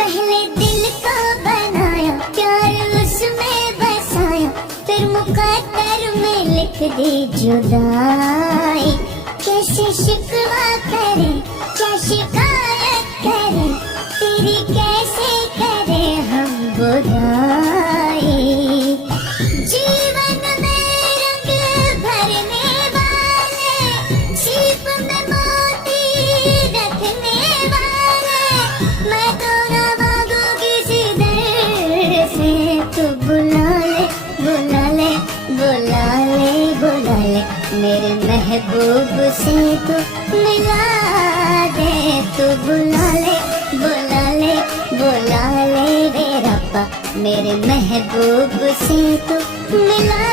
पहले दिल को बनाया, प्यार उसमें बसाया, फिर मुकद्दर में लिख दी जुदाई। कैसे शिकवा करे, क्या शिकायत करे, तेरी कैसे करे हम बुराई। जीवन में रंग भरने वाले, सीप में मोती रखने वाले, मैं तो ना मांगू किसी दर से। तू बुला ले, बुला ले, बुला ले, बुला ले, मेरे महबूब से तू मिला दे। तू बुला ले, बुला ले, बुला ले रे रब्बा, मेरे महबूब से तू मिला